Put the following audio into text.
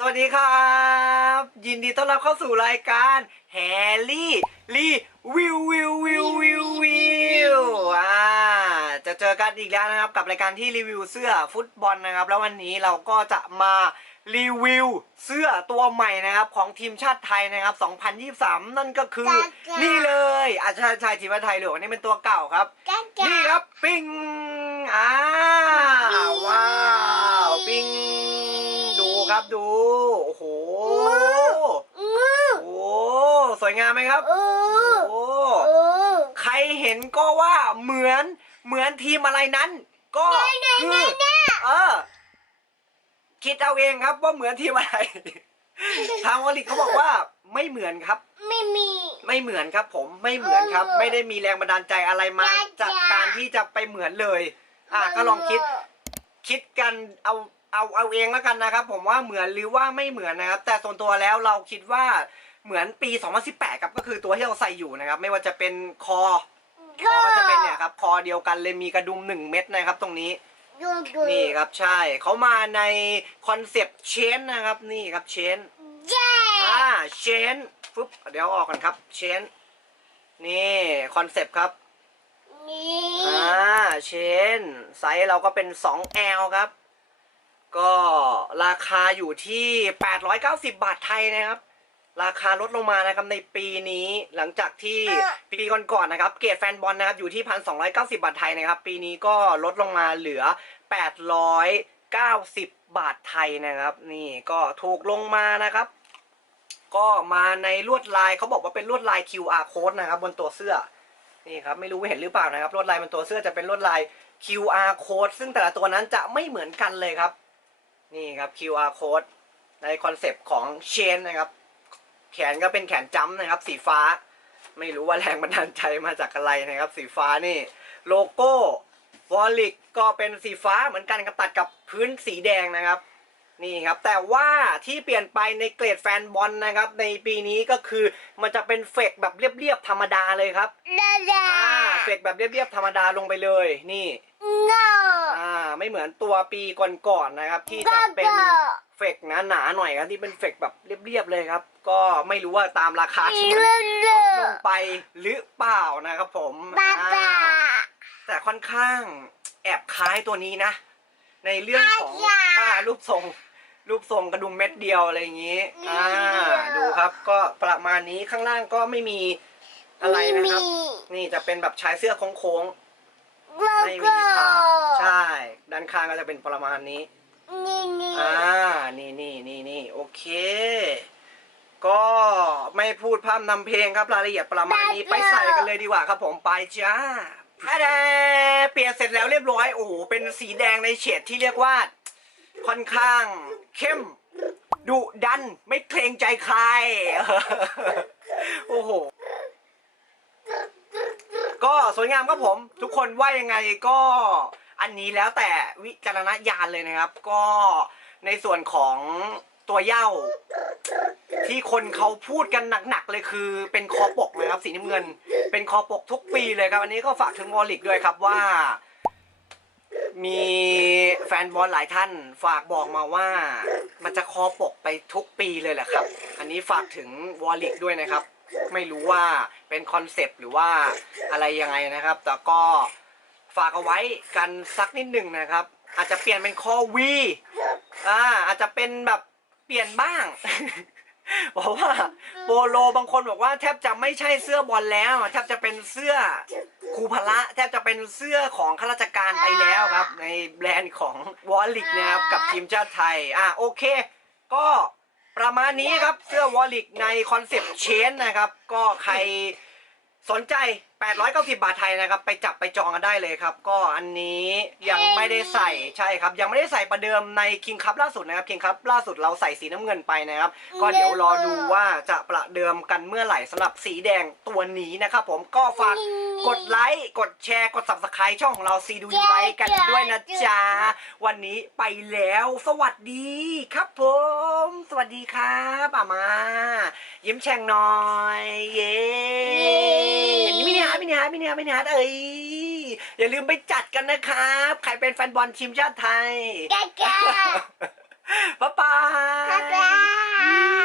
สวัสดีครับ ยินดีต้อนรับเข้าสู่รายการแฮร์รี่รีวิววิววิววิววิวอ่าจะเจอกันอีกแล้วนะครับกับรายการที่รีวิวเสื้อฟุตบอลนะครับ แล้ววันนี้เราก็จะมารีวิวเสื้อตัวใหม่นะครับของทีมชาติไทยนะครับ 2023 นั่นก็คือจ้าจ้านี่นี่เลยอ่าใช่ใช่ทีมชาติไทยหลวงนี่เป็นตัวเก่าครับจ้าจ้านี่ครับ ปิ้งอ่าว้าวปิ้งดู ครับดู โอ้โหอือโอ้สวยงามไหมครับอือโอ้อือใครเห็นก็ว่าเหมือนเหมือนทีมอะไรนั้น ก็คือเออ คิดเอาเองครับว่าเหมือนทีมอะไร ทางวอลลิกเขาบอกว่าไม่เหมือนครับ ไม่มี ไม่เหมือนครับ ผมไม่เหมือนครับเออไม่ได้มีแรงบันดาลใจอะไรมาจ้าจากจ้าการที่จะไปเหมือนเลย อะก็ลองคิด คิดกันเอา เอาเอาเองแล้วกันนะครับ ผมว่าเหมือนหรือว่าไม่เหมือนนะครับ แต่ส่วนตัวแล้วเราคิดว่าเหมือนปี 2018ครับก็คือตัวที่เราใส่อยู่นะครับ ไม่ว่าจะเป็นคอคอก็จะเป็นเนี่ยครับ คอเดียวกันเลยมีกระดุมหนึ่งเม็ดนะครับ ตรงนี้ดูดูนี่ครับใช่เขามาในคอนเซปต์เชนนะครับ นี่ครับเชนเย้อ่าเชนปุ๊บเดี๋ยวเอาออกกันครับเชนนี่คอนเซปต์ครับนี่อ่าเชนไซส์เราก็เป็น 2L ครับ ก็ราคาอยู่ที่ 890 บาทไทยนะครับ ราคาลดลงมานะครับในปีนี้หลังจากที่ปีก่อนๆนะครับ เกรดแฟนบอลนะครับอยู่ที่ 1,290 บาทไทยนะครับ ปีนี้ก็ลดลงมาเหลือ 890 บาทไทยนะครับ นี่ก็ถูกลงมานะครับ ก็มาในลวดลายเขาบอกว่าเป็นลวดลาย QR code นะครับบนตัวเสื้อนี่ครับไม่รู้เห็นหรือเปล่านะครับลวดลายบนตัวเสื้อจะเป็นลวดลาย QR code ซึ่งแต่ละตัวนั้นจะไม่เหมือนกันเลยครับ นี่ครับ QR code ในคอนเซปต์ของเชนนะครับ แขนก็เป็นแขนจ้ำนะครับ สีฟ้า ไม่รู้ว่าแรงบันดาลใจมาจากอะไรนะครับ สีฟ้านี่โลโก้วอลลิกก็เป็นสีฟ้าเหมือนกันครับตัดกับพื้นสีแดงนะครับ นี่ครับ แต่ว่าที่เปลี่ยนไปในเกรดแฟนบอลนะครับ ในปีนี้ก็คือมันจะเป็นเฟกแบบเรียบๆธรรมดาเลยครับดาดาอ่าเฟกแบบเรียบๆธรรมดาลงไปเลยนี่โง่อ่าไม่เหมือนตัวปีก่อนๆนะครับ ที่จะเป็นเฟกหนาๆหน่อยครับที่เป็นเฟกแบบเรียบๆเลยครับ ก็ไม่รู้ว่าตามราคาที่มันเลื่อนลเลื่ดอลงไปหรือเปล่านะครับผมบ้าอ่าบ้าแต่ค่อนข้างแอบคล้ายตัวนี้นะ ในเรื่องของอ่าอ่ารูปทรง รูปทรงกระดุมเม็ดเดียวอะไรอย่างนี้นี่อ่าดูครับก็ประมาณนี้ข้างล่างก็ไม่มีอะไรนะครับ นี่จะเป็นแบบชายเสื้อโค้งๆโลไม่มีโก้ค่ะใช่ ด้านข้างก็จะเป็นประมาณนี้นี่นี่อ่านี่นี่นี่นี่โอเค ก็ไม่พูดพร่ำนำเพลงครับรายละเอียดประมาณนี้ไปใส่กันเลยดีกว่าครับผมไปจ้าอะแดเปลี่ยนเสร็จแล้วเรียบร้อยโอ้โหเป็นสีแดงในเฉดที่เรียกว่าค่อนข้าง เข้มดุดันไม่เกรงใจใคร โอ้โห ก็สวยงามครับผม ทุกคนว่ายังไงก็อันนี้แล้วแต่วิจารณญาณเลยนะครับ ก็ในส่วนของตัวเย้าที่คนเขาพูดกันหนักๆเลยคือ เป็นคอปกนะครับสีน้ำเงิน เป็นคอปกทุกปีเลยครับ อันนี้ก็ฝากถึงวอลลิกด้วยครับว่า มีแฟนบอลหลายท่านฝากบอกมาว่า มันจะคอปกไปทุกปีเลยแหละครับ อันนี้ฝากถึงวอลลิกด้วยนะครับ ไม่รู้ว่าเป็นคอนเซปต์หรือว่าอะไรยังไงนะครับ แต่ก็ฝากเอาไว้กันสักนิดหนึ่งนะครับ อาจจะเปลี่ยนเป็นคอวีอ่าอาจจะเป็นแบบเปลี่ยนบ้าง เพราะว่าโปโลบางคนบอกว่าแทบจะไม่ใช่เสื้อบอลแล้วแทบจะเป็นเสื้อครูพละแทบจะเป็นเสื้อของข้าราชการไปแล้วครับ ในแบรนด์ของวอลลิกนะครับกับทีมชาติไทยอะโอเค ก็ประมาณนี้ครับเสื้อวอลลิกในคอนเซปต์เชนนะครับ ก็ใครสนใจ 890 บาทไทยนะครับ ไปจับไปจองกันได้เลยครับ ก็อันนี้ยังไม่ได้ใส่ใช่ครับ ยังไม่ได้ใส่ประเดิมในคิงคัพล่าสุดนะครับคิงคัพล่าสุดเราใส่สีน้ำเงินไปนะครับ ก็เดี๋ยวรอดูว่าจะประเดิมกันเมื่อไหร่สำหรับสีแดงตัวนี้นะครับผมก็ฝากกดไลค์กดแชร์กด subscribe ช่องของเราซีดูยูไลกันด้วยนะจ๊ะ วันนี้ไปแล้ว สวัสดีครับผม สวัสดีครับอามา ยิ้มแฉ่งหน่อย เย้นี่มินิฮาร์ดมินิฮาร์ดมินิฮาร์ดมินิฮาร์ดเอ้ยอย่าลืมไปจัดกันนะครับใครเป็นแฟนบอลทีมชาติไทยแกแกบ๊ายบายบ๊ายบาย